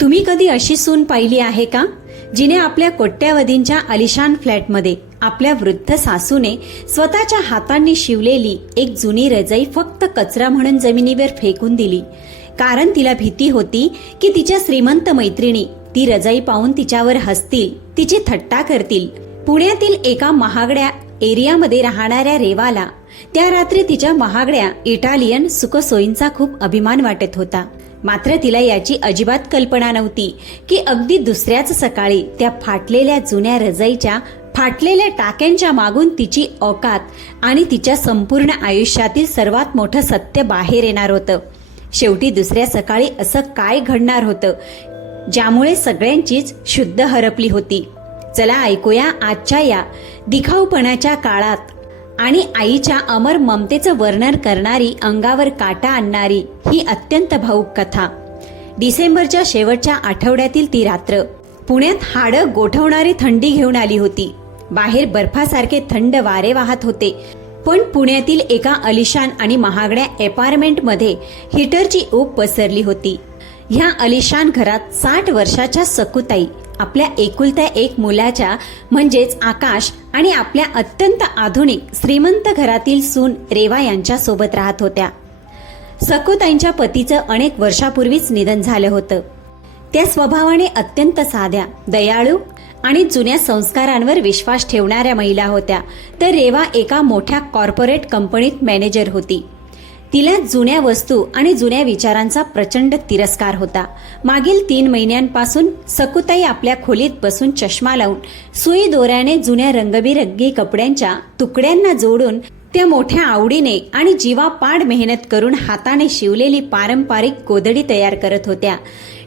तुम्ही कधी अशी सून पाहिली आहे का, जिने आपल्या कोट्यावधींच्या आलिशान फ्लॅटमध्ये आपल्या वृद्ध सासूने स्वतःच्या हातांनी शिवलेली एक जुनी रजाई फक्त कचरा म्हणून जमिनीवर फेकून दिली, कारण तिला भीती होती की तिच्या श्रीमंत मैत्रिणी ती रजाई पाहून तिच्यावर हसतील, तिची थट्टा करतील. पुण्यातील एका महागड्या एरियामध्ये राहणाऱ्या रेवाला त्या रात्री तिच्या महागड्या इटालियन सुखसोयींचा खूप अभिमान वाटत होता. मात्र तिला याची अजिबात कल्पना नव्हती की अगदी दुसऱ्याच सकाळी त्या फाटलेल्या जुन्या रजाईच्या फाटलेल्या टाक्यांच्या मागून तिची औकात आणि तिच्या संपूर्ण आयुष्यातील सर्वात मोठं सत्य बाहेर येणार होतं. शेवटी दुसऱ्या सकाळी असं काय घडणार होतं ज्यामुळे सगळ्यांचीच शुद्ध हरपली होती. चला ऐकूया आजच्या या दिखाऊपणाच्या काळात आणि आईच्या अमर ममतेचं वर्णन करणारी, अंगावर काटा आणणारी ही अत्यंत भावूक कथा. डिसेंबरच्या शेवटच्या आठवड्यातील ती रात्र पुण्यात हाडं गोठवणारी थंडी घेऊन आली होती. बाहेर बर्फासारखे थंड वारे वाहत होते, पण पुण्यातील एका अलिशान आणि महागड्या अपार्टमेंटमध्ये हीटरची ऊब पसरली होती. ह्या अलिशान घरात 60 वर्षाच्या सकुताई आपल्या एकुलत्या एक मुलाच्या म्हणजेच आकाश आणि आपल्या अत्यंत आधुनिक श्रीमंत घरातील सून रेवा यांच्या सोबत राहत होत्या. सकुताईंच्या पतीचं अनेक वर्षापूर्वीच निधन झालं होतं. त्या स्वभावाने अत्यंत साध्या, दयाळू आणि जुन्या संस्कारांवर विश्वास ठेवणाऱ्या महिला होत्या. तर रेवा एका मोठ्या कॉर्पोरेट कंपनीत मॅनेजर होती. तिला जुन्या वस्तू आणि जुन्या विचारांचा प्रचंड तिरस्कार होता. मागील 3 महिन्यांपासून सकुताई आपल्या खोलीत बसून चष्मा लावून सुई दोऱ्याने जुन्या रंगबिरंगी कपड्यांच्या तुकड्यांना जोडून त्या मोठ्या आवडीने आणि जीवापाड मेहनत करून हाताने शिवलेली पारंपरिक गोधडी तयार करत होत्या.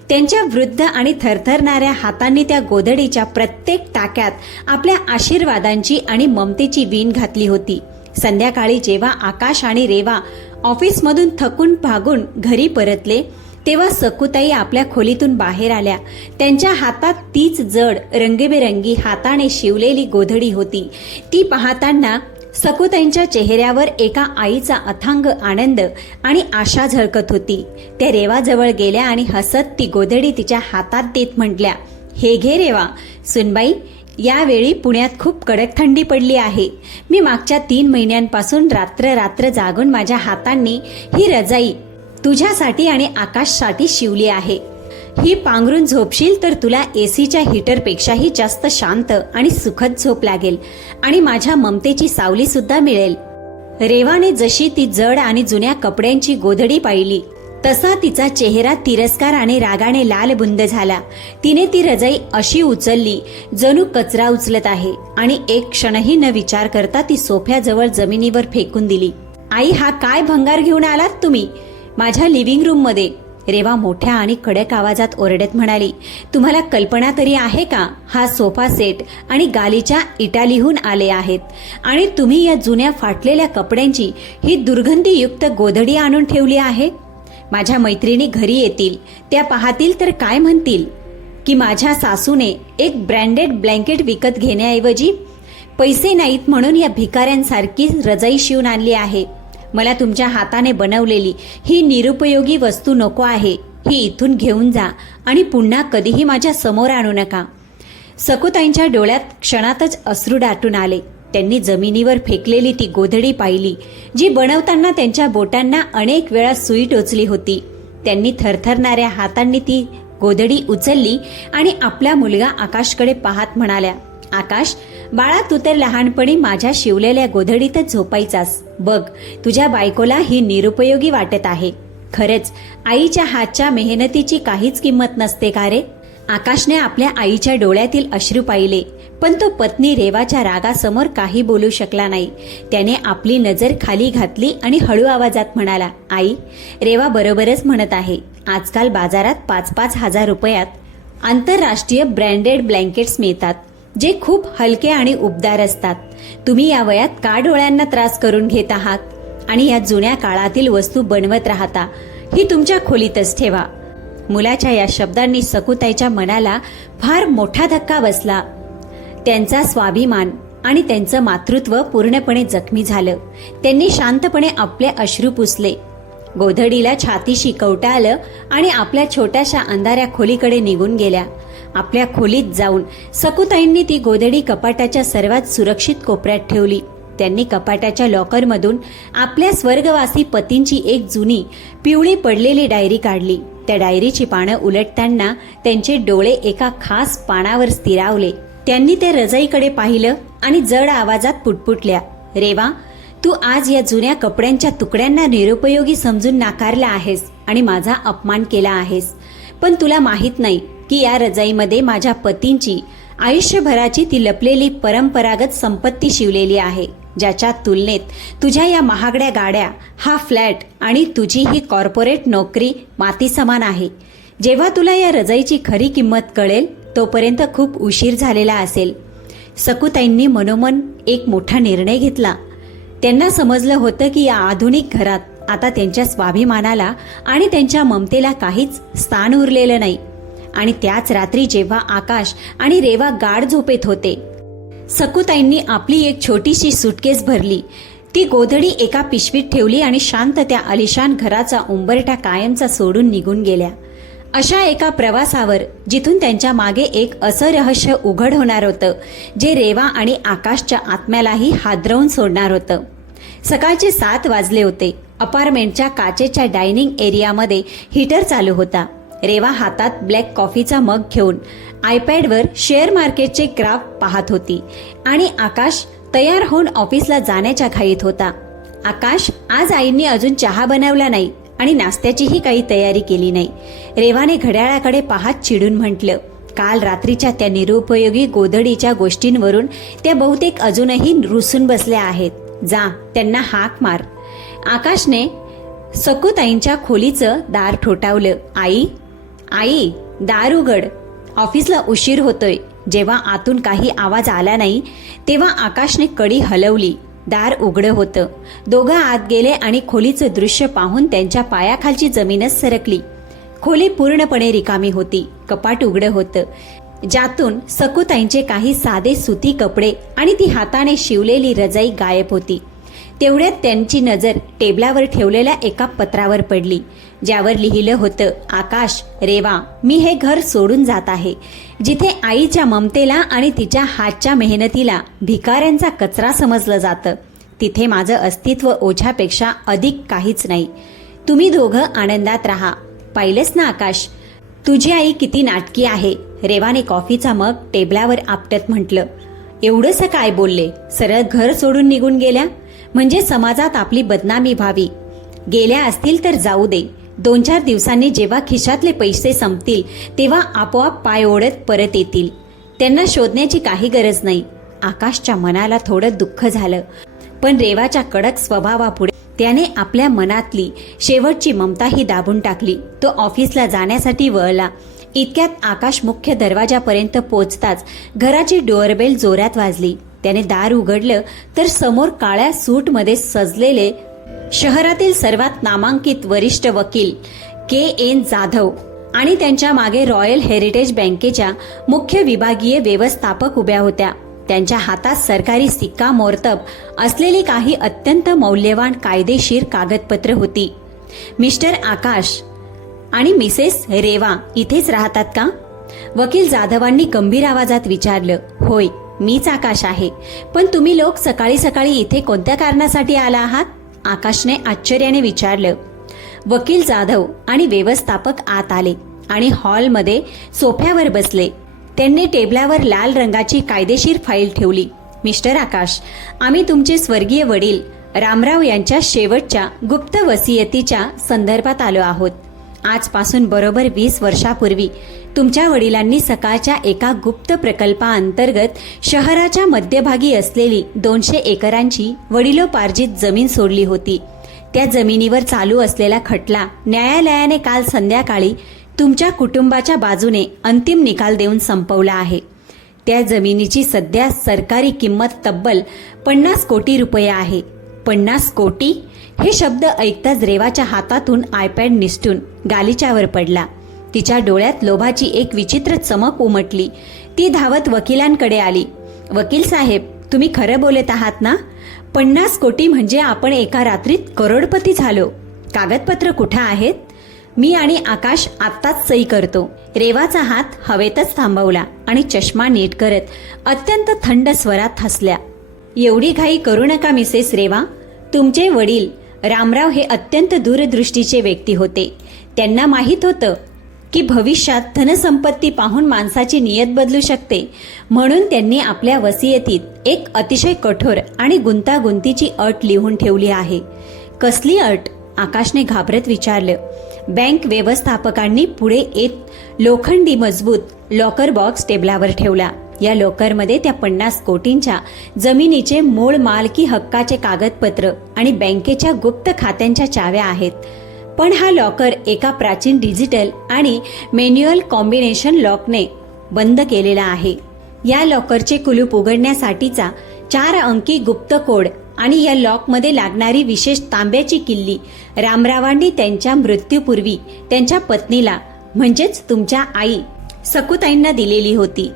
त्यांच्या वृद्ध आणि थरथरणाऱ्या हातांनी त्या गोधडीच्या प्रत्येक टाक्यात आपल्या आशीर्वादांची आणि ममतेची वीण घातली होती. संध्याकाळी जेव्हा आकाश आणि रेवा ऑफिसमधून थकून भागून घरी परतले, तेव्हा सकुताई आपल्या खोलीतून बाहेर आल्या. त्यांच्या हातात तीच जड रंगीबेरंगी हाताने शिवलेली गोधडी होती. ती पाहताना सकुताईंच्या चेहऱ्यावर एका आईचा अथांग आनंद आणि आशा झळकत होती. त्या रेवाजवळ गेल्या आणि हसत ती गोधडी तिच्या हातात देत म्हटल्या, "हे घे रेवा, सुनबाई, यावेळी पुण्यात खूप कडक थंडी पडली आहे. मी मागच्या 3 महिन्यांपासून रात्र जागून माझ्या हातांनी ही रजाई तुझ्यासाठी आणि आकाशसाठी शिवली आहे. ही पांघरून झोपशील तर तुला एसीच्या हीटरपेक्षाही जास्त शांत आणि सुखद झोप लागेल आणि माझ्या ममतेची सावली सुद्धा मिळेल." रेवाने जशी ती जड आणि जुन्या कपड्यांची गोधडी पाहिली तसा तिचा चेहरा तिरस्कार आणि रागाने लालबुंद झाला. तिने ती रजाई अशी उचलली जणू कचरा उचलत आहे आणि एक क्षणही न विचार करता ती सोफ्याजवळ जमिनीवर फेकून दिली. "आई, हा काय भंगार घेऊन आलात तुम्ही माझ्या लिव्हिंग रूम मध्ये?" रेवा मोठ्या आणि कडक आवाजात ओरडत म्हणाली. "तुम्हाला कल्पना तरी आहे का? हा सोफा सेट आणि गालीच्या इटालीहून आले आहेत आणि तुम्ही या जुन्या फाटलेल्या कपड्यांची ही दुर्गंधीयुक्त गोधडी आणून ठेवली आहे. माझ्या मैत्रिणी घरी येतील, त्या पाहतील तर काय म्हणतील की माझ्या सासूने एक ब्रँडेड ब्लँकेट विकत घेण्याऐवजी पैसे नाहीत म्हणून या भिकाऱ्यांसारखी रजाई शिवून आणली आहे. मला तुमच्या हाताने बनवलेली ही निरुपयोगी वस्तू नको आहे. ही इथून घेऊन जा आणि पुन्हा कधीही माझ्या समोर आणू नका." सकुताईंच्या डोळ्यात क्षणातच अश्रू दाटून आले. त्यांनी जमिनीवर फेकलेली ती गोधडी पाहिली, जी बनवताना त्यांच्या बोटांना अनेक वेळा सुई टोचली होती. त्यांनी थरथरणाऱ्या हातांनी ती गोधडी उचलली आणि आपला मुलगा आकाशकडे पाहत म्हणाल्या, "आकाश बाळा, तू तर लहानपणी माझ्या शिवलेल्या गोधडीतच झोपायचास. बघ, तुझ्या बायकोला ही निरुपयोगी वाटत आहे. खरंच आईच्या हातच्या मेहनतीची काहीच किंमत नसते का रे?" आकाशने आपल्या आईच्या डोळ्यातील अश्रू पाहिले, पण तो पत्नी रेवाच्या रागासमोर काही बोलू शकला नाही. त्याने आपली नजर खाली घातली आणि हळू आवाजात म्हणाला, "आई, रेवा बरोबरच म्हणत आहे. आजकाल बाजारात 5-5 हजार रुपयात आंतरराष्ट्रीय ब्रँडेड ब्लँकेट्स मिळतात, जे खूप हलके आणि उबदार असतात. तुम्ही या वयात का डोळ्यांना त्रास करून घेत आहात आणि या जुन्या काळातील वस्तू बनवत राहता? ही तुमच्या खोलीतच ठेवा." मुलाच्या या शब्दांनी सकुताईच्या मनाला फार मोठा धक्का बसला. त्यांचा स्वाभिमान आणि त्यांचं मातृत्व पूर्णपणे जखमी झालं. त्यांनी शांतपणे आपले अश्रू पुसले गोधडीला छातीशी कवटाळलं आणि आपल्या छोट्याशा अंधाऱ्या खोलीकडे निघून गेल्या. आपल्या खोलीत जाऊन सकुताईंनी ती गोधडी कपाटाच्या सर्वात सुरक्षित कोपऱ्यात ठेवली. त्यांनी कपाटाच्या लॉकरमधून आपल्या स्वर्गवासी पतींची एक जुनी पिवळी पडलेली डायरी काढली. त्या डायरीची पानं उलटताना त्यांचे डोळे एका खास पानावर स्थिरावले. त्यांनी त्या रजाईकडे पाहिलं आणि जड आवाजात पुटपुटल्या, रेवा, तू आज या जुन्या कपड्यांच्या तुकड्यांना निरुपयोगी समजून नाकारला आहेस आणि माझा अपमान केला आहेस. पण तुला माहित नाही की या रजाईमध्ये माझ्या पतींची आयुष्यभराची ती लपलेली परंपरागत संपत्ती शिवलेली आहे, ज्याच्या तुलनेत तुझ्या या महागड्या गाड्या, हा फ्लॅट आणि तुझी ही कॉर्पोरेट नोकरी माती समान आहे. जेव्हा तुला या रजाईची खरी किंमत कळेल तोपर्यंत खूप उशीर झालेला असेल. सकुताईंनी मनोमन एक मोठा निर्णय घेतला. त्यांना समजलं होतं की या आधुनिक घरात आता त्यांच्या स्वाभिमानाला आणि त्यांच्या ममतेला काहीच स्थान उरलेलं नाही. आणि त्याच रात्री जेव्हा आकाश आणि रेवा गाढ झोपेत होते, सकुताईंनी आपली एक छोटीशी सुटकेस भरली, ती गोधडी एका पिशवीत ठेवली आणि शांत त्या आलिशान घराचा उंबरठा कायमचा सोडून निघून गेल्या. अशा एका प्रवासावर जिथून त्यांच्या मागे एक असं रहस्य उघड होणार होतं जे रेवा आणि आकाशच्या आत्म्यालाही हादरवून सोडणार होतं. सकाळचे 7 वाजले होते. अपार्टमेंटच्या काचेच्या डायनिंग एरियामध्ये हीटर चालू होता. रेवा हातात ब्लॅक कॉफीचा मग घेऊन आयपॅडवर शेअर मार्केटचे ग्राफ पाहत होती आणि आकाश तयार होऊन ऑफिसला जाण्याच्या घाईत होता. आकाश, आज आईंनी अजून चहा बनवला नाही आणि नाश्त्याचीही काही तयारी केली नाही. रेवाने घड्याळाकडे पाहत चिडून म्हटलं, काल रात्रीच्या त्या निरुपयोगी गोधडीच्या गोष्टींवरून त्या बहुतेक अजूनही रुसून बसल्या आहेत. जा, त्यांना हाक मार. आकाशने सकुताईंच्या खोलीचं दार ठोठावलं. आई, आई, दार उघड, ऑफिसला उशीर होतोय. जेव्हा आतून काही आवाज आला नाही तेव्हा आकाशने कडी हलवली. दार उघडं होतं. दोघं आत गेले आणि खोलीचं दृश्य पाहून त्यांच्या पायाखालची जमीनच सरकली. खोली पूर्णपणे रिकामी होती. कपाट उघडं होतं, ज्यातून सकुताईंचे काही साधे सुती कपडे आणि ती हाताने शिवलेली रजाई गायब होती. तेवढ्यात त्यांची नजर टेबलावर ठेवलेल्या एका पत्रावर पडली, ज्यावर लिहिलं होतं, आकाश, रेवा, मी हे घर सोडून जात आहे, जिथे आईच्या ममतेला आणि तिच्या हातच्या मेहनतीला भिकाऱ्यांचा कचरा समजलं जातं. तिथे माझं अस्तित्व ओझ्यापेक्षा अधिक काहीच नाही. तुम्ही दोघं आनंदात राहा. पाहिलंस ना आकाश, तुझी आई किती नाटकी आहे. रेवाने कॉफीचा मग टेबलावर आपटत म्हटलं. एवढंसं काय बोलले? सरळ घर सोडून निघून गेल्या म्हणजे समाजात आपली बदनामी व्हावी. गेल्या असतील तर जाऊ दे. 2-4 दिवसांनी जेव्हा खिशातले पैसे संपतील तेव्हा आपोआप पाय ओढत परत येतील. त्यांना शोधण्याची काही गरज नाही. आकाशच्या मनाला थोडं दुःख झालं, पण रेवाच्या कडक स्वभावापुढे त्याने आपल्या मनातली शेवटची ममताही दाबून टाकली. तो ऑफिसला जाण्यासाठी वळला. इतक्यात आकाश मुख्य दरवाजापर्यंत पोहोचताच घराची डोअरबेल जोरात वाजली. त्याने दार उघडलं तर समोर काळ्या सूटमध्ये सजलेले शहरातील सर्वात नामांकित वरिष्ठ वकील के.एन. जाधव आणि त्यांच्या मागे रॉयल हेरिटेज बँकेच्या मुख्य विभागीय व्यवस्थापक उभ्या होत्या. त्यांच्या हातात सरकारी सिक्का मोर्तब असलेली काही अत्यंत मौल्यवान कायदेशीर कागदपत्र होती. मिस्टर आकाश आणि मिसेस रेवा इथेच राहतात का? वकील जाधवांनी गंभीर आवाजात विचारलं. होय, मीच आकाश आहे. पण तुम्ही लोक सकाळी सकाळी इथे कोणत्या कारणासाठी आला आहात? आकाशने आश्चर्याने विचारलं. वकील जाधव आणि व्यवस्थापक आत आले आणि हॉलमध्ये सोफ्यावर बसले. त्यांनी टेबलावर लाल रंगाची कायदेशीर फाईल ठेवली. मिस्टर आकाश, आम्ही तुमचे स्वर्गीय वडील रामराव यांच्या शेवटच्या गुप्त वसियतीच्या संदर्भात आलो आहोत. आजपासून बरोबर 20 वर्षापूर्वी तुमच्या वडिलांनी सकाळच्या एका गुप्त प्रकल्पाअंतर्गत शहराच्या मध्यभागी असलेली 200 एकरांची वडिलोपार्जित जमीन सोडली होती. त्या जमिनीवर चालू असलेला खटला न्यायालयाने काल संध्याकाळी तुमच्या कुटुंबाच्या बाजूने अंतिम निकाल देऊन संपवला आहे. त्या जमिनीची सध्या सरकारी किंमत तब्बल 50 कोटी रुपये आहे. 50 कोटी? हे शब्द ऐकताच रेवाच्या हातातून आयपॅड निसटून गालिच्यावर पडला. तिच्या डोळ्यात लोभाची एक विचित्र चमक उमटली. ती धावत वकिलांकडे आली. वकील साहेब, तुम्ही खरं बोलत आहात ना? 50 कोटी म्हणजे आपण एका रात्रीत करोडपती झालो. कागदपत्र कुठं आहेत? मी आणि आकाश आत्ताच सही करतो. रेवाचा हात हवेतच थांबवला आणि चष्मा नीट करत अत्यंत थंड स्वरात हसल्या. एवढी घाई करू नका मिसेस रेवा. तुमचे वडील रामराव हे अत्यंत दूरदृष्टीचे व्यक्ती होते. त्यांना माहीत होतं की भविष्यात धनसंपत्ती पाहून माणसाची नियत बदलू शकते. म्हणून त्यांनी आपल्या वसियतीत एक अतिशय कठोर आणि गुंतागुंतीची अट लिहून ठेवली आहे. कसली अट? आकाशने घाबरत विचारलं. बँक व्यवस्थापकांनी पुढे येत लोखंडी मजबूत लॉकर बॉक्स टेबलावर ठेवला. या लॉकरमध्ये त्या 50 कोटींच्या जमिनीचे मूळ मालकी हक्काचे कागदपत्र आणि बँकेच्या गुप्त खात्यांच्या चाव्या आहेत. पण हा लॉकर एका प्राचीन डिजिटल आणि मॅन्युअल कॉम्बिनेशन लॉकने बंद केलेला आहे. या लॉकरचे कुलूप उघडण्यासाठीचा 4 अंकी गुप्त कोड आणि या लॉकमध्ये लागणारी विशेष तांब्याची किल्ली रामरावांनी त्यांच्या मृत्यूपूर्वी त्यांच्या पत्नीला म्हणजेच तुमच्या आई सकुताईंना दिलेली होती.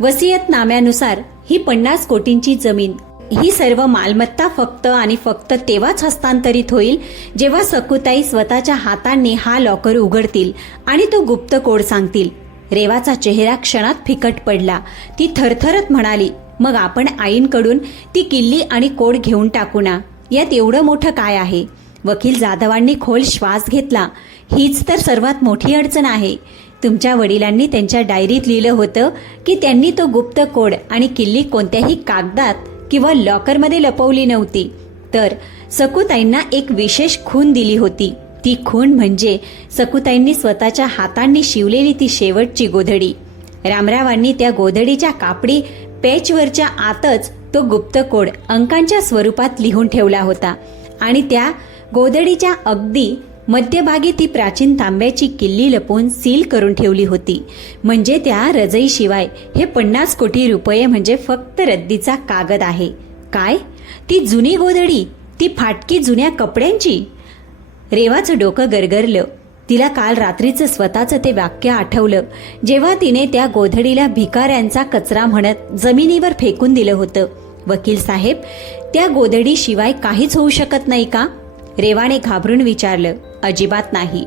वसियतनाम्यानुसार ही 50 कोटींची जमीन, ही सर्व मालमत्ता फक्त आणि फक्त तेव्हाच हस्तांतरित होईल जेव्हा सकुताई स्वतःच्या हातांनी हा लॉकर उघडतील आणि तो गुप्त कोड सांगतील. रेवाचा चेहरा क्षणात फिकट पडला. ती थरथरत म्हणाली, मग आपण आईंकडून ती किल्ली आणि कोड घेऊन टाकू ना. यात एवढं मोठं काय आहे? वकील जाधवांनी खोल श्वास घेतला. हीच तर सर्वात मोठी अडचण आहे. तुमच्या वडिलांनी त्यांच्या डायरीत लिहिलं होतं की त्यांनी तो गुप्त कोड आणि किल्ली कोणत्याही कागदात किंवा लॉकरमध्ये लपवली नव्हती, तर सकुताईंना एक विशेष खूण दिली होती. ती खूण म्हणजे सकुताईंनी स्वतःच्या हातांनी शिवलेली ती शेवटची गोधडी. रामरावांनी त्या गोधडीच्या कापडी पेचवरच्या आतच तो गुप्त कोड अंकांच्या स्वरूपात लिहून ठेवला होता आणि त्या गोधडीच्या अगदी मध्यभागी ती प्राचीन तांब्याची किल्ली लपवून सील करून ठेवली होती. म्हणजे त्या रजईशिवाय हे 50 कोटी रुपये म्हणजे फक्त रद्दीचा कागद आहे. काय? ती जुनी गोधडी, ती फाटकी जुन्या कपड्यांची? रेवाचं डोकं गरगरलं. तिला काल रात्रीचं स्वतःचं ते वाक्य आठवलं जेव्हा तिने त्या गोधडीला भिकाऱ्यांचा कचरा म्हणत जमिनीवर फेकून दिलं होतं. वकील साहेब, त्या गोधडीशिवाय काहीच होऊ शकत नाही का? रेवाने घाबरून विचारलं. अजिबात नाही.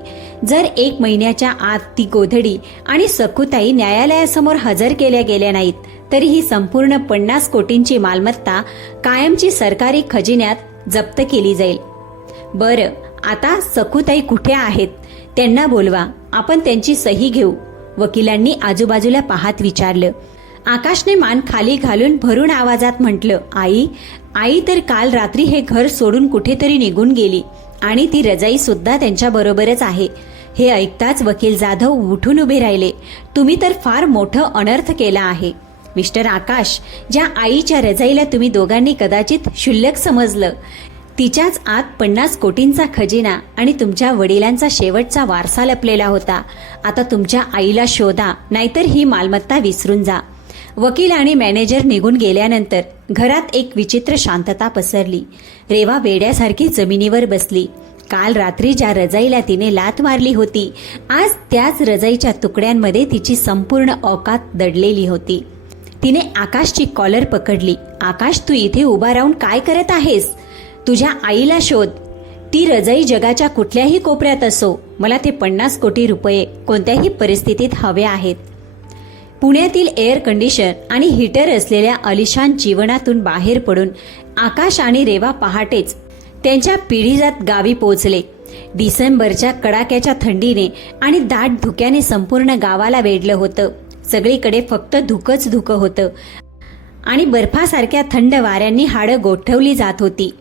जर 1 महिन्याच्या आत ती गोधडी आणि सकुताई न्यायालयासमोर हजर केल्या गेल्या नाहीत तरी ही संपूर्ण 50 कोटींची मालमत्ता कायमची सरकारी खजिन्यात जप्त केली जाईल. बरं, आता सकुताई कुठे आहेत? त्यांना बोलवा, आपण त्यांची सही घेऊ. वकिलांनी आजूबाजूला पाहत विचारलं. आकाशने मान खाली घालून भरून आवाजात म्हटलं, आई तर काल रात्री हे घर सोडून कुठेतरी निघून गेली आणि ती रजाई सुद्धा त्यांच्या बरोबरच आहे. हे ऐकताच वकील जाधव उठून उभे राहिले. तुम्ही तर फार मोठं अनर्थ केला आहे मिस्टर आकाश. ज्या आईच्या रजाईला तुम्ही दोघांनी कदाचित क्षुल्लक समजलं, तिच्याच आत 50 कोटींचा खजिना आणि तुमच्या वडिलांचा शेवटचा वारसा लपलेला होता. आता तुमच्या आईला शोधा, नाहीतर ही मालमत्ता विसरून जा. वकील आणि मॅनेजर निघून गेल्यानंतर घरात एक विचित्र शांतता पसरली. रेवा वेड्यासारखी जमिनीवर बसली. काल रात्री ज्या रजाईला तिने लाथ मारली होती, आज त्याच रजाईच्या तुकड्यांमध्ये तिची संपूर्ण औकात दडलेली होती. तिने आकाशची कॉलर पकडली. आकाश, तू इथे उभा राहून काय करत आहेस? तुझ्या आईला शोध. ती रजाई जगाच्या कुठल्याही कोपऱ्यात असो. मला ते 50 कोटी रुपये कोणत्याही परिस्थितीत हवे आहेत. पुण्यातील एअर कंडिशन आणि हीटर असलेल्या अलिशान जीवनातून बाहेर पडून आकाश आणि रेवा पहाटेच त्यांच्या पिढीजात गावी पोहोचले. डिसेंबरच्या कडाक्याच्या थंडीने आणि दाट धुक्याने संपूर्ण गावाला वेढलं होतं. सगळीकडे फक्त धुकंच धुकं होतं आणि बर्फासारख्या थंड वाऱ्यांनी हाडं गोठवली जात होती.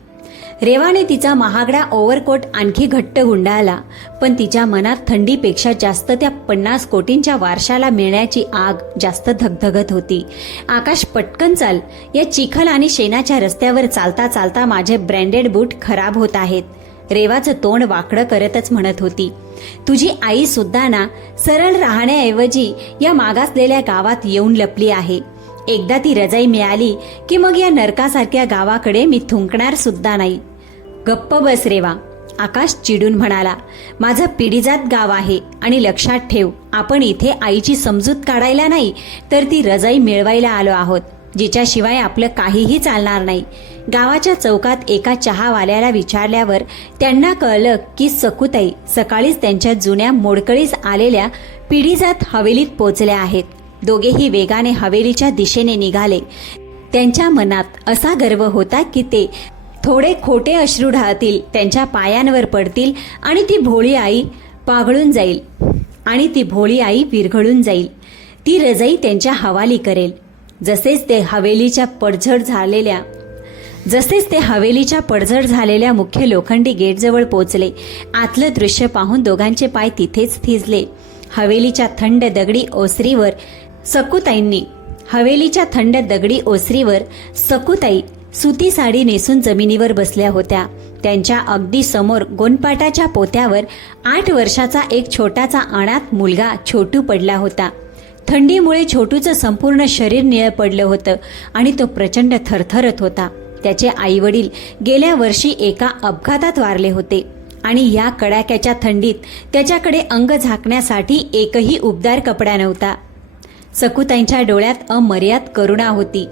रेवाने तिचा महागडा ओव्हरकोट आणखी घट्ट गुंडाळला, पण तिच्या मनात थंडीपेक्षा जास्त त्या 50 कोटींच्या वारशाला मिळण्याची आग जास्त धगधगत होती. आकाश, पटकन चाल. या चिखल आणि शेणाच्या रस्त्यावर चालता चालता माझे ब्रँडेड बूट खराब होत आहेत. रेवाचं तोंड वाकडं करतच म्हणत होती. तुझी आई सुद्धा ना सरळ राहण्याऐवजी या मागासलेल्या गावात येऊन लपली आहे. एकदा ती रजाई मिळाली की मग या नरकासारख्या गावाकडे मी थुंकणार सुद्धा नाही. गप्प बस रेवा, आकाश चिडून म्हणाला. माझं पिढीजात गाव आहे आणि लक्षात ठेव, आपण इथे आईची समजूत काढायला नाही तर ती रजाई मिळवायला आलो आहोत. जिच्याशिवाय आपलं काहीही चालणार नाही. गावाच्या चौकात एका चहावाल्याला विचारल्यावर त्यांना कळलं की सकूताई सकाळीच त्यांच्या जुन्या मोडकळीस आलेल्या पिढीजात हवेलीत पोचल्या आहेत. दोघेही वेगाने हवेलीच्या दिशेने निघाले. त्यांच्या मनात असा गर्व होता की ते थोडे खोटे अश्रू ढाळतील, त्यांच्या पायांवर पडतील आणि ती भोळी आई पाघळून जाईल आणि ती भोळी आई विरघळून जाईल. ती रजाई त्यांच्या हवाली करेल. जसेच ते हवेलीच्या पडझड झालेल्या मुख्य लोखंडी गेटजवळ पोचले, आतलं दृश्य पाहून दोघांचे पाय तिथेच थिजले. हवेलीच्या थंड दगडी ओसरीवर सकूताई सुती साडी नेसून जमिनीवर बसल्या होत्या. त्यांच्या अगदी समोर गोनपाटाच्या पोत्यावर 8 वर्षाचा एक छोटासा अनाथ मुलगा छोटू पडला होता. थंडीमुळे छोटूचं संपूर्ण शरीर निळं पडलं होतं आणि तो प्रचंड थरथरत होता. त्याचे आईवडील गेल्या वर्षी एका अपघातात वारले होते आणि या कडाक्याच्या थंडीत त्याच्याकडे अंग झाकण्यासाठी एकही उबदार कपडा नव्हता. सकूताईंच्या डोळ्यात अमर्याद करुणा होती.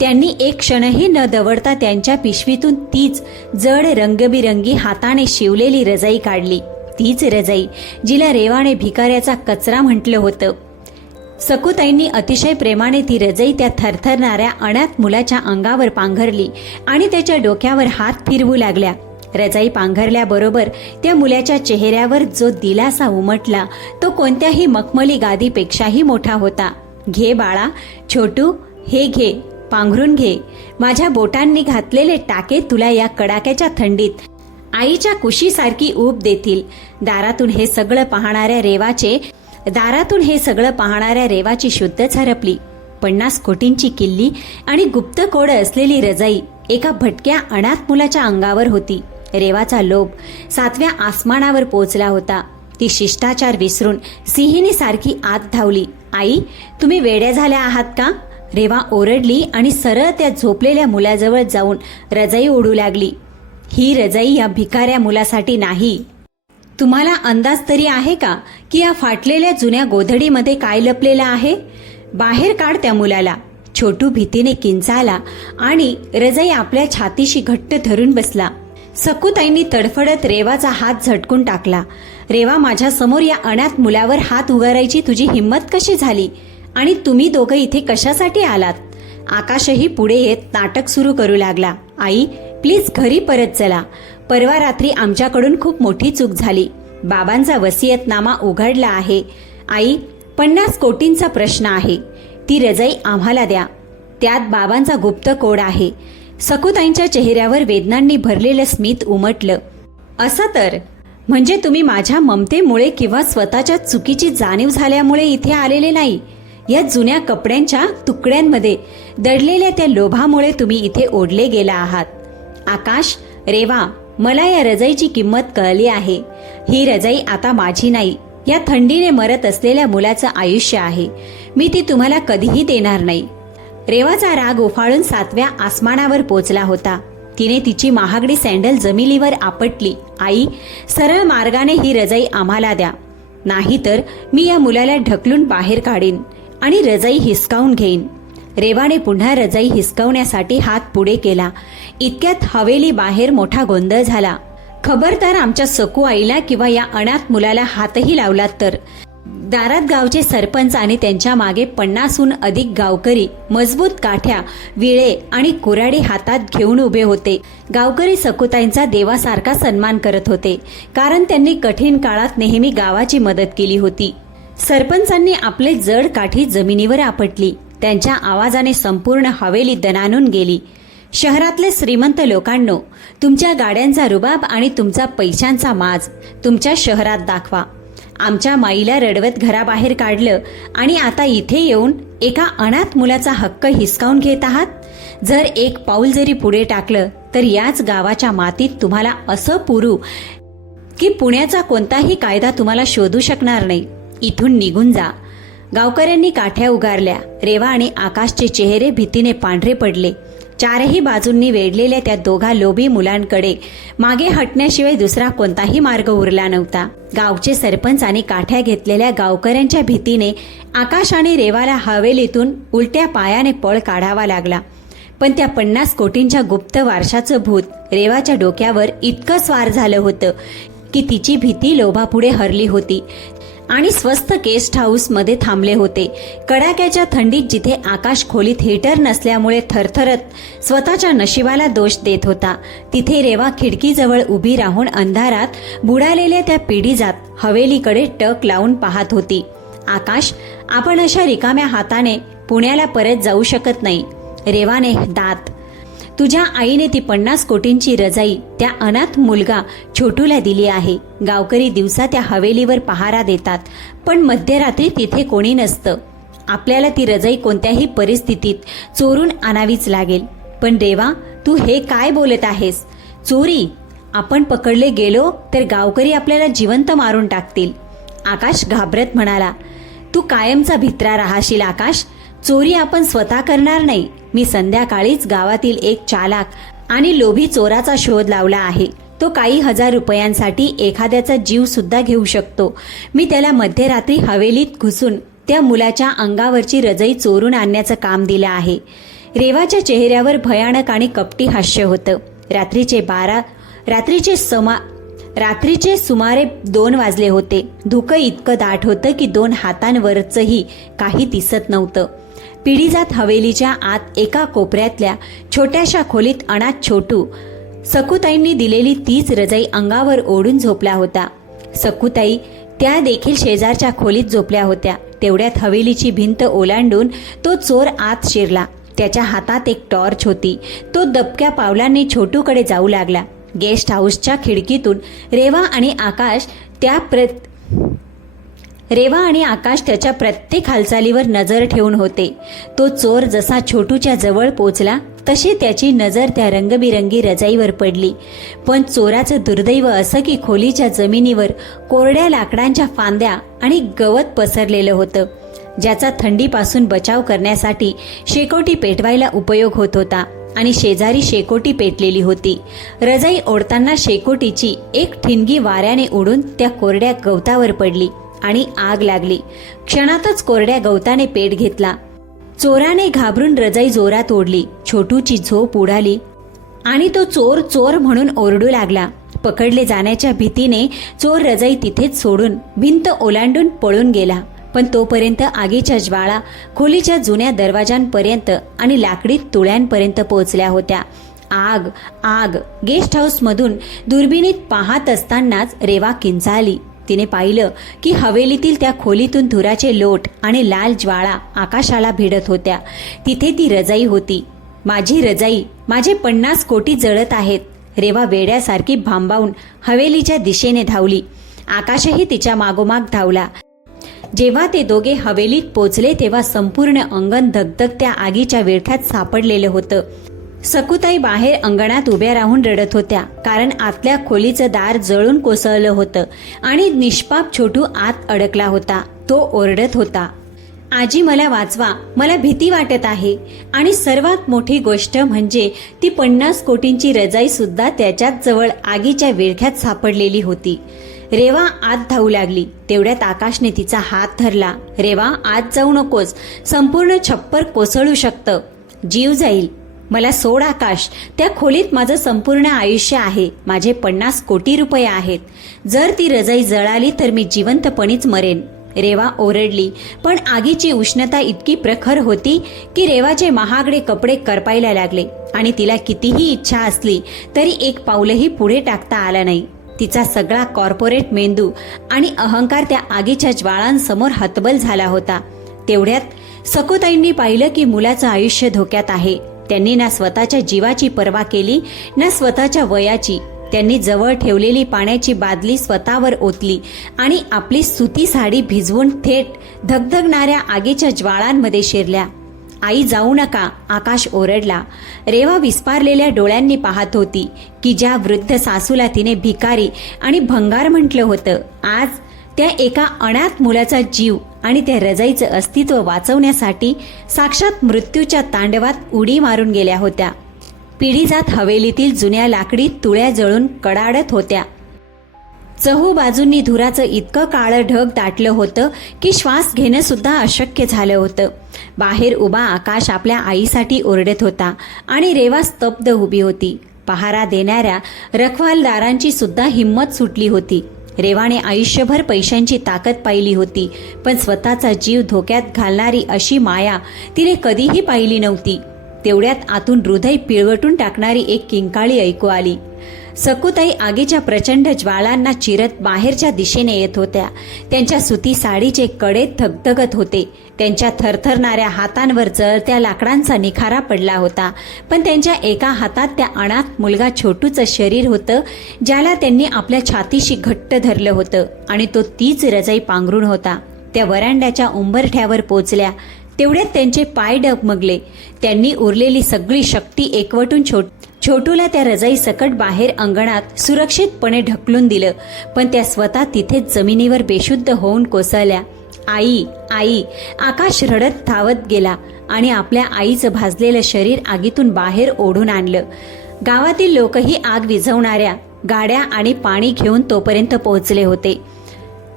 त्यांनी एक क्षणही न दवडता त्यांच्या पिशवीतून तीच जड रंगबिरंगी हाताने शिवलेली रजाई काढली. तीच रजाई जिला रेवाने भिकाऱ्याचा कचरा म्हटलं होतं. सकूताईंनी अतिशय प्रेमाने ती रजाई त्या थरथरणाऱ्या अनाथ मुलाच्या अंगावर पांघरली आणि त्याच्या डोक्यावर हात फिरवू लागल्या. रजाई पांघरल्याबरोबर त्या मुलाच्या चेहऱ्यावर जो दिलासा उमटला तो कोणत्याही मखमली गादीपेक्षाही मोठा होता. घे बाळा, छोटू, हे घे, पांघरून घे. माझ्या बोटांनी घातलेले टाके तुला या कडाक्याच्या थंडीत आईच्या कुशीसारखी ऊब देतील. दारातून हे सगळं पाहणाऱ्या रेवाची शुद्धच हरपली. 50 कोटींची किल्ली आणि गुप्त कोड असलेली रजाई एका भटक्या अनाथ मुलाच्या अंगावर होती. रेवाचा लोभ 7व्या आसमानावर पोहोचला होता. ती शिष्टाचार विसरून सिंहिणीसारखी आत धावली. आई, तुम्ही वेड्या झाल्या आहात का? रेवा ओरडली आणि सरळ त्या झोपलेल्या मुलाजवळ जाऊन रजाई ओढू लागली. ही रजाई या भिकाऱ्या मुलासाठी नाही. तुम्हाला अंदाज तरी आहे का की या फाटलेल्या जुन्या गोधडीमध्ये काय लपलेलं आहे? बाहेर काढ त्या मुलाला. छोटू भीतीने किंचाळला आणि रजाई आपल्या छातीशी घट्ट धरून बसला. सकूताईंनी तडफडत रेवाचा हात झटकून टाकला. रेवा, माझ्या समोर या अनाथ मुलावर हात उगारायची तुझी हिंमत कशी झाली? आणि तुम्ही दोघं इथे कशासाठी आलात? आकाशही पुढे येत नाटक सुरू करू लागला. आई, प्लीज घरी परत चला. परवा रात्री आमच्याकडून खूप मोठी चूक झाली. बाबांचा वसियतनामा उघडला आहे. आई, 50 कोटींचा प्रश्न आहे. ती रजाई आम्हाला द्या. त्यात बाबांचा गुप्त कोड आहे. सकूताईंच्या चेहऱ्यावर वेदनांनी भरलेलं स्मित उमटलं. असं तर म्हणजे तुम्ही माझ्या ममतेमुळे किंवा स्वतःच्या चुकीची जाणीव झाल्यामुळे इथे आलेले नाही. या जुन्या कपड्यांच्या तुकड्यांमध्ये दडलेल्या त्या लोभामुळे तुम्ही इथे ओढले गेला आहात. आकाश, रेवा, मला या रजाईची किंमत कळली आहे. ही रजाई आता माझी नाही, या थंडीने मरत असलेल्या मुलाचं आयुष्य आहे. मी ती तुम्हाला कधीही देणार नाही. रेवाचा राग उफाळून 7व्या आसमानावर पोचला होता. तिने तिची महागडी सँडल जमिनीवर आपटली. आई, सरळ मार्गाने ही रजाई आम्हाला द्या, नाहीतर मी या मुलाला ढकलून बाहेर काढीन आणि रजाई हिसकावून घेईन. रेवाने पुन्हा रजाई हिसकावण्यासाठी हात पुढे केला. इतक्यात हवेली बाहेर मोठा गोंधळ झाला. खबरदार आमच्या सकू आईला किंवा या अनाथ मुलाला हातही लावलात तर. दारात गावचे सरपंच आणि त्यांच्या मागे 50हून अधिक गावकरी मजबूत काठ्या, विळे आणि कुऱ्हाडी हातात घेऊन उभे होते. गावकरी सकूताईंचा देवासारखा सन्मान करत होते, कारण त्यांनी कठीण काळात नेहमी गावाची मदत केली होती. सरपंचांनी आपले जड काठी जमिनीवर आपटली. त्यांच्या आवाजाने संपूर्ण हवेली दणाणून गेली. शहरातले श्रीमंत लोकांनो, तुमच्या गाड्यांचा रुबाब आणि तुमचा पैशांचा माज तुमच्या शहरात दाखवा. आमच्या माईला रडवत घराबाहेर काढलं आणि आता इथे येऊन एका अनाथ मुलाचा हक्क हिसकावून घेत आहात. जर एक पाऊल जरी पुढे टाकलं तर याच गावाच्या मातीत तुम्हाला असं पुरू की पुण्याचा कोणताही कायदा तुम्हाला शोधू शकणार नाही. इथून निघून जा. गावकऱ्यांनी काठ्या उगारल्या. रेवा आणि आकाशचे चेहरे भीतीने पांढरे पडले. चारही बाजूंनी वेढलेल्या त्या दोघा लोभी मुलांकडे मागे हटण्याशिवाय दुसरा कोणताही मार्ग उरला नव्हता. गावचे सरपंच आणि काठ्या घेतलेल्या गावकऱ्यांच्या भीतीने आकाश आणि रेवाला हवेलीतून उलट्या पायाने पळ काढावा लागला. पण त्या 50 कोटींच्या गुप्त वारशाचं भूत रेवाच्या डोक्यावर इतकं स्वार झालं होतं की तिची भीती लोभापुढे हरली होती आणि स्वस्त गेस्ट हाऊस मध्ये थांबले होते. कडाक्याच्या थंडीत जिथे आकाश खोलीत हीटर नसल्यामुळे थरथरत स्वतःच्या नशिबाला दोष देत होता, तिथे रेवा खिडकीजवळ उभी राहून अंधारात बुडालेल्या त्या पिढीजात हवेलीकडे टक लावून पाहत होती. आकाश, आपण अशा रिकाम्या हाताने पुण्याला परत जाऊ शकत नाही. रेवाने दात, तुझ्या आईने ती 50 कोटींची रजाई त्या अनाथ मुलगा छोटूला दिली आहे. गावकरी दिवसा त्या हवेलीवर पहारा देतात, पण मध्यरात्री तिथे कोणी नसतं. आपल्याला ती रजाई कोणत्याही परिस्थितीत चोरून आणावीच लागेल. पण रेवा, तू हे काय बोलत आहेस? चोरी? आपण पकडले गेलो तर गावकरी आपल्याला जिवंत मारून टाकतील. आकाश घाबरत म्हणाला. तू कायमचा भित्रा राहशील आकाश. चोरी आपण स्वतः करणार नाही. मी संध्याकाळीच गावातील एक चालाक आणि लोभी चोराचा शोध लावला आहे. तो काही हजार रुपयांसाठी एखाद्याचा जीव सुद्धा घेऊ शकतो. मी त्याला मध्यरात्री हवेलीत घुसून त्या मुलाच्या अंगावरची रजई चोरून आणण्याचं काम दिलं आहे. रेवाच्या चेहऱ्यावर भयानक आणि कपटी हास्य होतं. रात्रीचे सुमारे 2 वाजले होते. धुकं इतकं दाट होतं की 2 हातांवरचंही काही दिसत नव्हतं. पिढीजात हवेलीच्या आत एका कोपऱ्यातल्या छोट्याशा खोलीत अनाथ छोटू सकुताईंनी दिलेली तीच रजाई अंगावर ओढून झोपला होता. सकुताई त्या देखील शेजारच्या खोलीत झोपल्या होत्या. तेवढ्यात हवेलीची भिंत ओलांडून तो चोर आत शिरला. त्याच्या हातात एक टॉर्च होती. तो दबक्या पावलांनी छोटूकडे जाऊ लागला. गेस्ट हाऊसच्या खिडकीतून रेवा आणि आकाश त्याच्या प्रत्येक हालचालीवर नजर ठेवून होते. तो चोर जसा छोटूच्या जवळ पोचला तशी त्याची नजर त्या रंगबिरंगी रजाईवर पडली. पण चोराचं दुर्दैव असं की खोलीच्या जमिनीवर कोरड्या लाकडांच्या फांद्या आणि गवत पसरलेलं होतं, ज्याचा थंडीपासून बचाव करण्यासाठी शेकोटी पेटवायला उपयोग होत होता आणि शेजारी शेकोटी पेटलेली होती. रजाई ओढताना शेकोटीची एक ठिणगी वाऱ्याने उडून त्या कोरड्या गवतावर पडली आणि आग लागली. क्षणातच कोरड्या गवताने पेट घेतला. चोराने घाबरून रजाई जोरात ओढली. छोटूची झोप उडाली आणि तो चोर चोर म्हणून ओरडू लागला. पकडले जाण्याच्या भीतीने चोर रजाई तिथेच सोडून भिंत ओलांडून पळून गेला. पण तोपर्यंत आगीच्या ज्वाळा खोलीच्या जुन्या दरवाजांपर्यंत आणि लाकडी तुळ्यांपर्यंत पोहोचल्या होत्या. आग आग. गेस्ट हाऊसमधून दुर्बिणीत पाहत असतानाच रेवा किंचाळली. तिने पाहिलं की हवेलीतील त्या खोलीतून धुराचे लोट आणि लाल ज्वाळा आकाशाला भिडत होत्या. तिथे ती रजाई होती. माझी रजाई, माझे 50 कोटी जळत आहेत. रेवा वेड्यासारखी भांबावून हवेलीच्या दिशेने धावली. आकाशही तिच्या मागोमाग धावला. जेव्हा ते दोघे हवेलीत पोचले तेव्हा संपूर्ण अंगण धगधगत्या आगीच्या विळख्यात सापडलेलं होतं. सकुताई बाहेर अंगणात उभ्या राहून रडत होत्या, कारण आतल्या खोलीचं दार जळून कोसळलं होतं आणि निष्पाप छोटू आत अडकला होता. तो ओरडत होता, आजी मला वाचवा, मला भीती वाटत आहे. आणि सर्वात मोठी गोष्ट म्हणजे ती 50 कोटींची रजाई सुद्धा त्याच्याच जवळ आगीच्या विळख्यात सापडलेली होती. रेवा आत धावू लागली. तेवढ्यात आकाशने तिचा हात धरला. रेवा, आत जाऊ नकोस, संपूर्ण छप्पर कोसळू शकतं, जीव जाईल. मला सोड आकाश, त्या खोलीत माझं संपूर्ण आयुष्य आहे. माझे 50 कोटी रुपये आहेत. जर ती रजाई जळाली तर मी जिवंतपणीच मरेन. रेवा ओरडली, पण आगीची उष्णता इतकी प्रखर होती की रेवाचे महागडे कपडे करपायला लागले आणि तिला कितीही इच्छा असली तरी एक पाऊलही पुढे टाकता आलं नाही. तिचा सगळा कॉर्पोरेट मेंदू आणि अहंकार त्या आगीच्या ज्वाळांसमोर हतबल झाला होता. तेवढ्यात सकुताईंनी पाहिलं की मुलाचं आयुष्य धोक्यात आहे. त्यांनी ना स्वतःच्या जीवाची पर्वा केली ना स्वतःच्या वयाची. त्यांनी जवळ ठेवलेली पाण्याची बादली स्वतःवर ओतली आणि आपली सुती साडी भिजवून थेट धगधगणाऱ्या आगीच्या ज्वाळांमध्ये शिरल्या. आई जाऊ नका, आकाश ओरडला. रेवा विस्पारलेल्या डोळ्यांनी पाहत होती की ज्या वृद्ध सासूला तिने भिकारी आणि भंगार म्हटलं होतं, आज त्या एका अनाथ मुलाचा जीव आणि त्या रजाईचं अस्तित्व वाचवण्यासाठी साक्षात मृत्यूच्या तांडवात उडी मारून गेल्या होत्या. पिढीजात हवेलीतील जुन्या लाकडी तुळ्या जळून कडाडत होत्या. चहूबाजूंनी धुराचं इतकं काळं ढग दाटलं होतं की श्वास घेणं सुद्धा अशक्य झालं होतं. बाहेर उभा आकाश आपल्या आईसाठी ओरडत होता आणि रेवा स्तब्ध उभी होती. पहारा देणाऱ्या रखवालदारांची सुद्धा हिंमत सुटली होती. रेवाने आयुष्यभर पैशांची ताकद पाहिली होती, पण स्वतःचा जीव धोक्यात घालणारी अशी माया तिने कधीही पाहिली नव्हती. तेवढ्यात आतून हृदय पिळवटून टाकणारी एक किंकाळी ऐकू आली. सकुताई आगीच्या प्रचंड ज्वाळांना चिरत बाहेरच्या दिशेने येत होत्या. त्यांच्या सुती साडीचे कडे धगधगत होते. त्यांच्या थरथरणाऱ्या हातांवर जळत्या लाकडांचा निखारा पडला होता, पण त्यांच्या एका हातात त्या अनाथ मुलगा छोटूचं शरीर होतं, ज्याला त्यांनी आपल्या छातीशी घट्ट धरलं होतं, आणि तो तीच रजाई पांघरून होता. त्या वरांड्याच्या उंबरठ्यावर पोचल्या. तेवढ्यात त्यांचे पाय डगमगले. त्यांनी उरलेली सगळी शक्ती एकवटून छोटूला त्या रजाई सकट बाहेर अंगणात सुरक्षितपणे ढकलून दिलं, पण त्या स्वतः तिथेच जमिनीवर बेशुद्ध होऊन कोसळल्या. आई, आई! आकाश रडत धावत गेला आणि आपल्या आईचं भाजलेलं शरीर आगीतून बाहेर ओढून आणलं. गावातील लोकही आग विझवणाऱ्या गाड्या आणि पाणी घेऊन तोपर्यंत पोहोचले होते.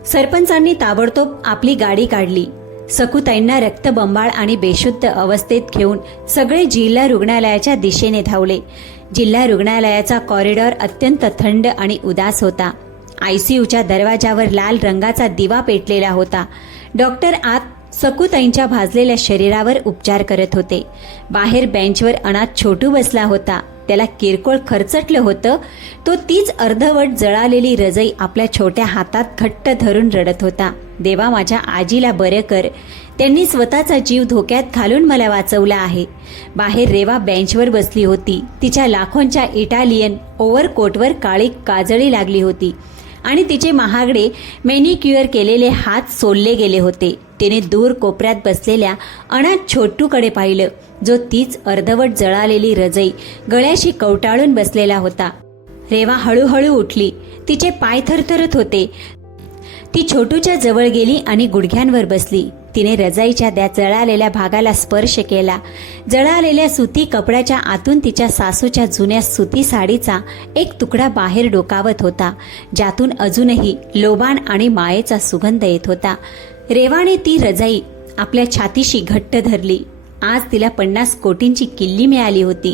सरपंचांनी ताबडतोब आपली गाडी काढली. सकुताईंना रक्तबंबाळ आणि बेशुद्ध अवस्थेत घेऊन सगळे जिल्हा रुग्णालयाच्या दिशेने धावले. जिल्हा रुग्णालयाचा कॉरिडॉर अत्यंत थंड आणि उदास होता. आयसीयूच्या दरवाजावर लाल रंगाचा दिवा पेटलेला होता. डॉक्टर आत सकुताईंच्या भाजलेल्या शरीरावर उपचार करत होते. बाहेर बेंचवर अनाथ छोटू बसला होता. त्याला किरकोळ खरचटलं होतं. तो तीच अर्धवट जळालेली रजई आपल्या छोट्या हातात घट्ट धरून रडत होता. देवा, माझ्या आजीला बरं कर. त्यांनी स्वतःचा जीव धोक्यात घालून मला वाचवला आहे. बाहेर रेवा बेंचवर बसली होती. तिच्या लाखोंच्या इटालियन ओव्हरकोटवर काळी काजळी लागली होती आणि तिचे महागडे मॅनिक्युअर केलेले हात सोलले गेले होते. तिने दूर कोपऱ्यात बसलेल्या अनाथ छोटूकडे पाहिलं, जो तीच अर्धवट जळालेली रजई गळ्याशी कवटाळून बसलेला होता. रेवा हळूहळू उठली. तिचे पाय थरथरत होते. ती छोटूच्या जवळ गेली आणि गुडघ्यांवर बसली. तिने रजाईच्या त्या जळालेल्या भागाला स्पर्श केला. जळालेल्या सुती कपड्याच्या आतून तिच्या सासूच्या जुन्या सुती साडीचा एक तुकडा बाहेर डोकावत होता, ज्यातून अजूनही लोबान आणि मायेचा सुगंध येत होता. रेवाने ती रजाई आपल्या छातीशी घट्ट धरली. आज तिला 50 कोटींची किल्ली मिळाली होती,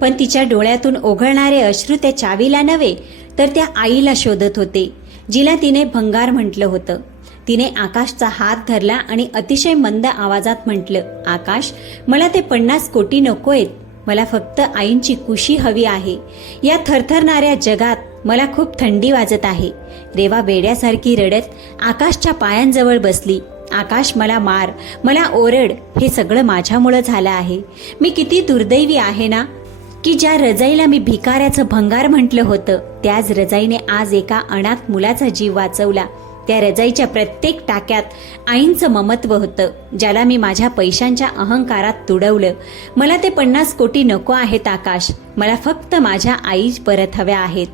पण तिच्या डोळ्यातून ओघळणारे अश्रू त्या चावीला नव्हे तर त्या आईला शोधत होते, जिला तिने भंगार म्हटलं होतं. तिने आकाशचा हात धरला आणि अतिशय मंद आवाजात म्हटलं, आकाश, मला ते 50 कोटी नकोयत. मला फक्त आईंची कुशी हवी आहे. या थरथरणाऱ्या जगात मला खूप थंडी वाजत आहे. रेवा वेड्यासारखी रडत आकाशच्या पायांजवळ बसली. आकाश, मला मार, मला ओरड. हे सगळं माझ्यामुळं झालं आहे. मी किती दुर्दैवी आहे ना, की ज्या रजाईला मी भिकाऱ्याचं भंगार म्हटलं होतं, त्याच रजाईने आज एका अनाथ मुलाचा जीव वाचवला. त्या रजाईच्या प्रत्येक टाक्यात आईंचं ममत्व होतं, ज्याला मी माझ्या पैशांच्या अहंकारात तुडवलं. मला ते 50 कोटी नको आहेत आकाश. मला फक्त माझ्या आई परत हव्या आहेत.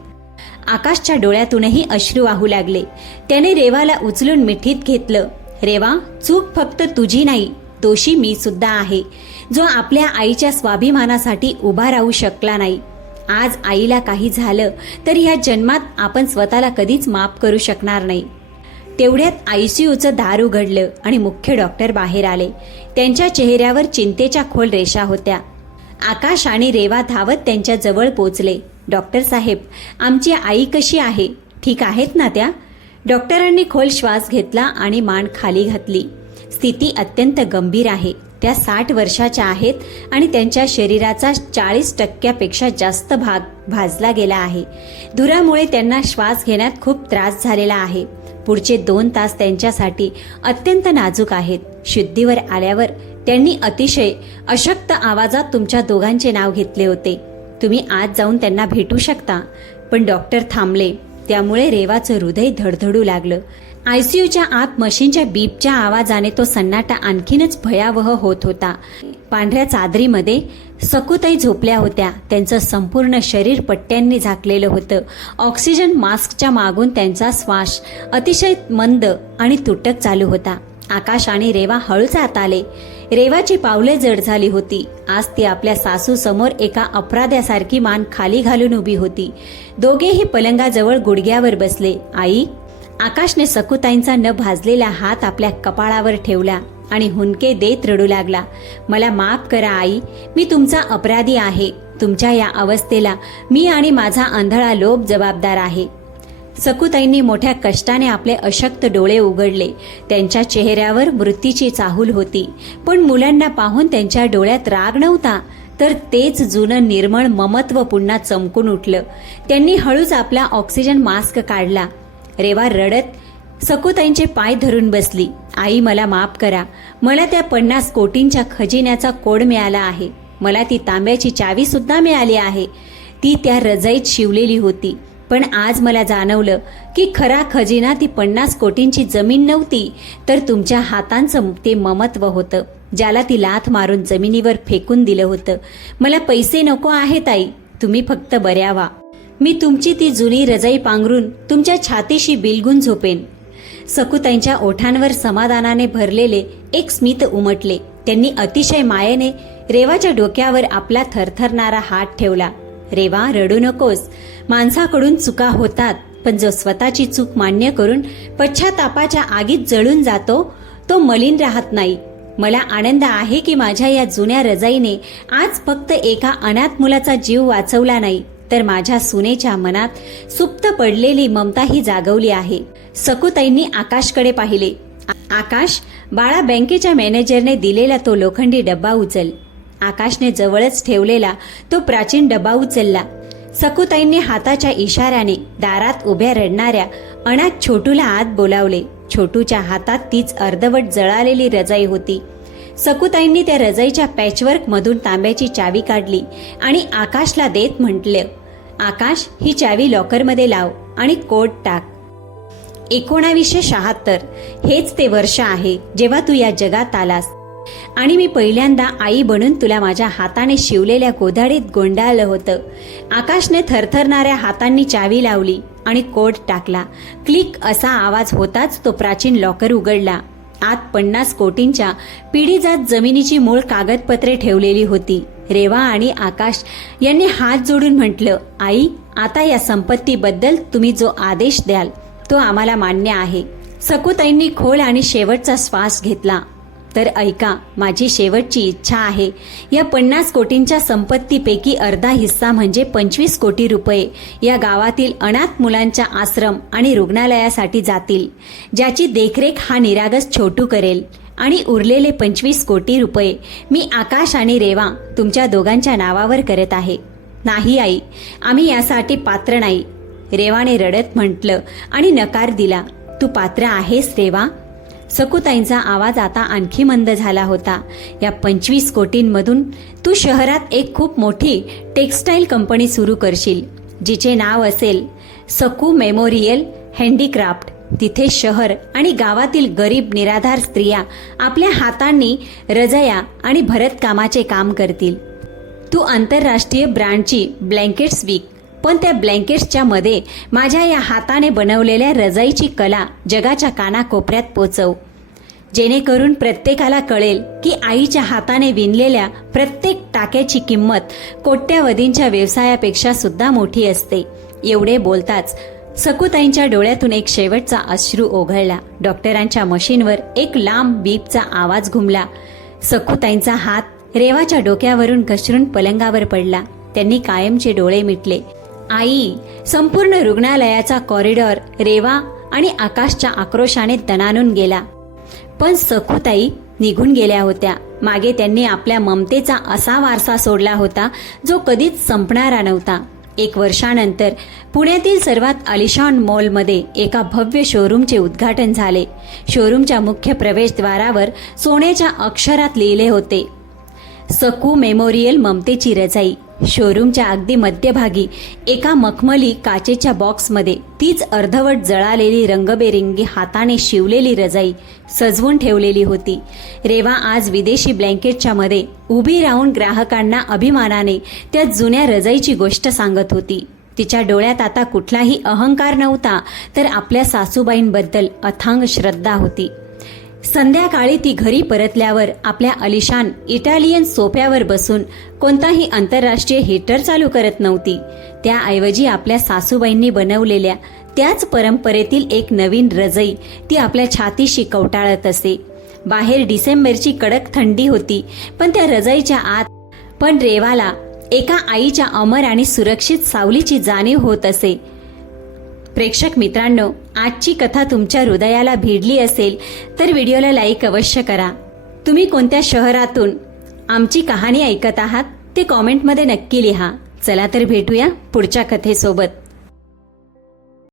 आकाशच्या डोळ्यातूनही अश्रू वाहू लागले. त्याने रेवाला उचलून मिठीत घेतलं. रेवा, चूक फक्त तुझी नाही, दोषी मी सुद्धा आहे, जो आपल्या आईच्या स्वाभिमानासाठी उभा राहू शकला नाही. आज आईला काही झालं तर या जन्मात आपण स्वतःला कधीच माफ करू शकणार नाही. तेवढ्यात आयसीयूचं दार उघडलं आणि मुख्य डॉक्टर बाहेर आले. त्यांच्या चेहऱ्यावर चिंतेच्या खोल रेषा होत्या. आकाश आणि रेवा धावत त्यांच्या जवळ पोचले. डॉक्टर साहेब, आमची आई कशी आहे? ठीक आहेत ना त्या? डॉक्टरांनी खोल श्वास घेतला आणि मान खाली घातली. स्थिती अत्यंत गंभीर आहे. त्या 60 वर्षाच्या आहेत आणि त्यांच्या शरीराचा 40% जास्त भाग भाजला गेला आहे. धुरामुळे त्यांना श्वास घेण्यात खूप त्रास झालेला आहे. पुढचे 2 तास त्यांच्यासाठी अत्यंत नाजूक आहेत. शुद्धीवर आल्यावर त्यांनी अतिशय अशक्त आवाजात तुमच्या दोघांचे नाव घेतले होते. तुम्ही आज जाऊन त्यांना भेटू शकता. पण डॉक्टर थांबले. त्यामुळे रेवाचं हृदय धडधडू लागलं. आयसीयूच्या आत मशीनच्या बीपच्या आवाजाने तो सन्नाटा आणखीनच भयावह होत होता. पांढऱ्या चादरीमध्ये सकुताई झोपल्या होत्या. त्यांचं संपूर्ण शरीर पट्ट्यांनी झाकलेलं होतं. ऑक्सिजन मास्कच्या मागून त्यांचा श्वास अतिशय मंद आणि तुटक चालू होता. आकाश आणि रेवा हळूच आत आले. रेवाची पावले जड झाली होती. आज ती आपल्या सासू समोर एका अपराध्यासारखी मान खाली घालून उभी होती. दोघेही पलंगाजवळ गुडघ्यावर बसले. आई, आकाशने सकुताईंचा न भाजलेला हात आपल्या कपाळावर ठेवला आणि हुंदके देत रडू लागला. मला माफ करा आई, मी तुमचा अपराधी आहे. तुमच्या या अवस्थेला मी आणि माझा आंधळा लोभ जबाबदार आहे. सकुताईंनी मोठ्या कष्टाने आपले अशक्त डोळे उघडले. त्यांच्या चेहऱ्यावर मृत्यूची चाहूल होती, पण मुलांना पाहून त्यांच्या डोळ्यात राग नव्हता, तर तेच जुनं निर्मळ ममत्व पुन्हा चमकून उठलं. त्यांनी हळूच आपला ऑक्सिजन मास्क काढला. रेवा रडत सकुताईंचे पाय धरून बसली. आई, मला माफ करा. मला त्या 50 कोटींच्या खजिन्याचा कोड मिळाला आहे. मला ती तांब्याची चावी सुद्धा मिळाली आहे. ती त्या रजाईत शिवलेली होती. पण आज मला जाणवलं की खरा खजिना ती 50 कोटींची जमीन नव्हती, तर तुमच्या हातांचं ते ममत्व होतं, ज्याला ती लाथ मारून जमिनीवर फेकून दिलं होतं. मला पैसे नको आहेत आई, तुम्ही फक्त बऱ्या व्हा. मी तुमची ती जुनी रजाई पांघरून तुमच्या छातीशी बिलगून झोपेन. सकुताईंच्या ओठांवर समाधानाने भरलेले एक स्मित उमटले. त्यांनी अतिशय मायेने रेवाच्या डोक्यावर आपला थरथरणारा हात ठेवला. रेवा, रडू नकोस. माणसाकडून चुका होतात, पण जो स्वतःची चूक मान्य करून पश्चातापाच्या आगीत जळून जातो तो मलिन राहत नाही. मला आनंद आहे की माझ्या या जुन्या रजाईने आज फक्त एका अनाथ मुलाचा जीव वाचवला नाही, तर माझ्या सुनेच्या मनात सुप्त पडलेली ममताही जागवली आहे. सकुताईंनी आकाशकडे पाहिले. आकाश, बाळा, बँकेच्या मॅनेजरने दिलेला तो लोखंडी डब्बा उचल. आकाशने जवळच ठेवलेला तो प्राचीन डब्बा उचलला. सकुताईंनी हाताच्या इशाऱ्याने दारात उभ्या रडणाऱ्या अनाथ छोटूला आत बोलावले. छोटूच्या हातात तीच अर्धवट जळालेली रजाई होती. सकुताईंनी त्या रजाईच्या पॅचवर्क मधून तांब्याची चावी काढली आणि आकाशला देत म्हटलं, आकाश, ही चावी लॉकरमध्ये लाव आणि कोड टाक. 1976 हेच ते वर्ष आहे जेव्हा तू या जगात आलास आणि मी पहिल्यांदा आई बनून तुला माझ्या हाताने शिवलेल्या गोधाडीत गोंडाळलं होतं. आकाशने थरथरणाऱ्या हातांनी चावी लावली आणि कोड टाकला. क्लिक असा आवाज होताच तो प्राचीन लॉकर उघडला. आत 50 कोटींच्या पिढीजात जमिनीची मूळ कागदपत्रे ठेवलेली होती. रेवा आणि आकाश यांनी हात जोडून म्हटलं, आई, आता या संपत्तीबद्दल तुम्ही जो आदेश द्याल तो आम्हाला मान्य आहे. सकुताईंनी खोल आणि शेवटचा श्वास घेतला. तर ऐका, माझी शेवटची इच्छा आहे. या 50 कोटींच्या संपत्तीपैकी अर्धा हिस्सा म्हणजे 25 कोटी रुपये या गावातील अनाथ मुलांच्या आश्रम आणि रुग्णालयासाठी जातील, ज्याची देखरेख हा निरागस छोटू करेल. आणि उरलेले 25 कोटी रुपये मी आकाश आणि रेवा तुमच्या दोघांच्या नावावर करत आहे. नाही आई, आम्ही यासाठी पात्र नाही, रेवाने रडत म्हटलं आणि नकार दिला. तू पात्र आहेस रेवा. सकुताईंचा आवाज आता आणखी मंद झाला होता. या 25 कोटींमधून तू शहरात एक खूप मोठी टेक्स्टाईल कंपनी सुरू करशील, जिचे नाव असेल सकू मेमोरियल हँडीक्राफ्ट. तिथे शहर आणि गावातील गरीब निराधार स्त्रिया आपल्या हातांनी रजया आणि भरतकामाचे काम करतील. तू आंतरराष्ट्रीय ब्रँडची ब्लँकेट्स विक, पण त्या ब्लँकेट्सच्या मध्ये माझ्या या हाताने बनवलेल्या रजाईची कला जगाच्या कानाकोपऱ्यात पोचव, जेणेकरून प्रत्येकाला कळेल की आईच्या हाताने विणलेल्या प्रत्येक टाक्याची किंमत कोट्यावधींच्या व्यवसायापेक्षा सुद्धा मोठी असते. एवढे बोलताच सकुताईंच्या डोळ्यातून एक शेवटचा अश्रू ओघळला. डॉक्टरांच्या मशीनवर एक लांब बीपचा आवाज घुमला. सकुताईंचा हात रेवाच्या डोक्यावरून घसरून पलंगावर पडला. त्यांनी कायमचे डोळे मिटले. आई, संपूर्ण रुग्णालयाचा कॉरिडॉर रेवा आणि आकाशच्या आक्रोशाने दणाणून गेला. पण सकुताई निघून गेल्या होत्या. मागे त्यांनी आपल्या ममतेचा असा वारसा सोडला होता जो कधीच संपणारा नव्हता. 1 वर्षानंतर पुण्यातील सर्वात आलिशान मॉलमध्ये एका भव्य शोरूमचे उद्घाटन झाले. शोरूमच्या मुख्य प्रवेशद्वारावर सोन्याच्या अक्षरात लिहिले होते, सकू मेमोरियल ममतेची रजाई. शोरूमच्या अगदी मध्यभागी एका मखमली काचेच्या बॉक्समध्ये तीच अर्धवट जळालेली रंगबेरंगी हाताने शिवलेली रजाई सजवून ठेवलेली होती. रेवा आज विदेशी ब्लँकेटच्या मध्ये उभी राहून ग्राहकांना अभिमानाने त्या जुन्या रजाईची गोष्ट सांगत होती. तिच्या डोळ्यात आता कुठलाही अहंकार नव्हता, तर आपल्या सासूबाईंबद्दल अथांग श्रद्धा होती. संध्याकाळी ती घरी परतल्यावर आपल्या आलिशान इटालियन सोफ्यावर बसून कोणताही आंतरराष्ट्रीय हीटर चालू करत नव्हती. त्याऐवजी आपल्या सासूबाईंनी बनवलेल्या त्याच परंपरेतील एक नवीन रजई ती आपल्या छातीशी कवटाळत असे. बाहेर डिसेंबरची कडक थंडी होती, पण त्या रजईच्या आत पण रेवाला एका आईच्या अमर आणि सुरक्षित सावलीची जाणीव होत असे. प्रेक्षक मित्रांनो, आजची कथा तुमच्या हृदयाला भिडली असेल तर व्हिडिओला लाईक अवश्य करा. तुम्ही कोणत्या शहरातून आमची कहाणी ऐकत आहात ते कॉमेंटमध्ये नक्की लिहा. चला तर भेटूया पुढच्या कथेसोबत.